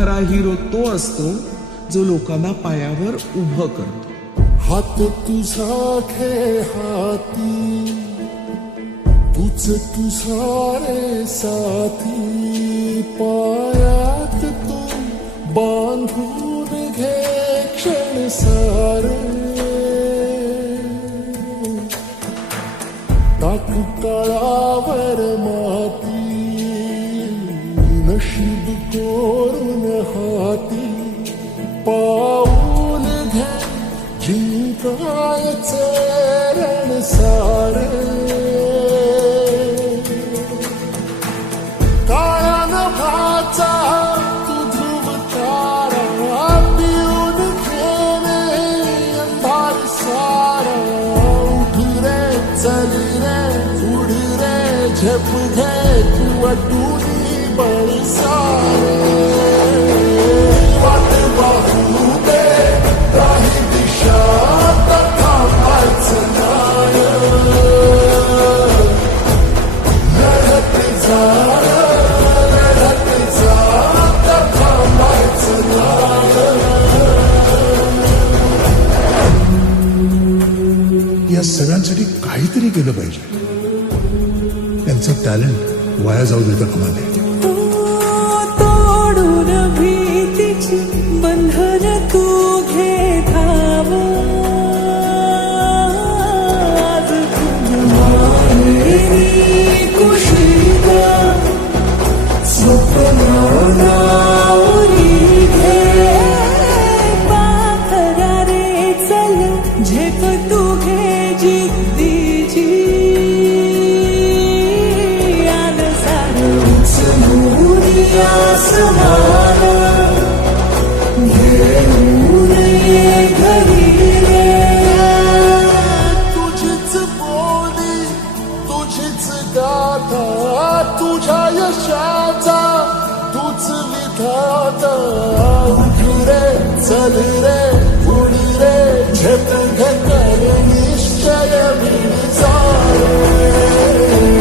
खरा हिरो तो असतो जो लोकांना पायावर उभं करतो. हात तुझा खे हाती, तूच तुझा रे साथी, पायात तू बांधून घे क्षण सारे. टाक काळावर माती, नशीब कोरून हाती, पाऊल घे जिंकायचे रण सारे. काळ्या नभाचा तू ध्रुव तारा, पिऊन घेणे अंधार सारा. उठ रे चल रे उड रे झेप घे तू अटूनी बळ सारे. वाट पाहू दे काही दिशा थांबायचं नाही, लढत जा लढत जा थांबायचं नाही. या सगळ्यांसाठी काहीतरी केलं पाहिजे. त्यांचं टॅलेंट वाया जाऊ देता कामा नये. तोडून भीतीची बंधन तू घे धाव, आज माहेरी कुशीत स्वप्नावरी घे. पाखरा रे चल झेप तू घे जिद्दीची, आसमान घेऊन ये घरी रे. तुझीच बोली तुझीच गाथा, तुझ्या यशाचा तूच विधाता. उठ रे चल रे उड रे झेप घे कर निश्चय भिड जा रे.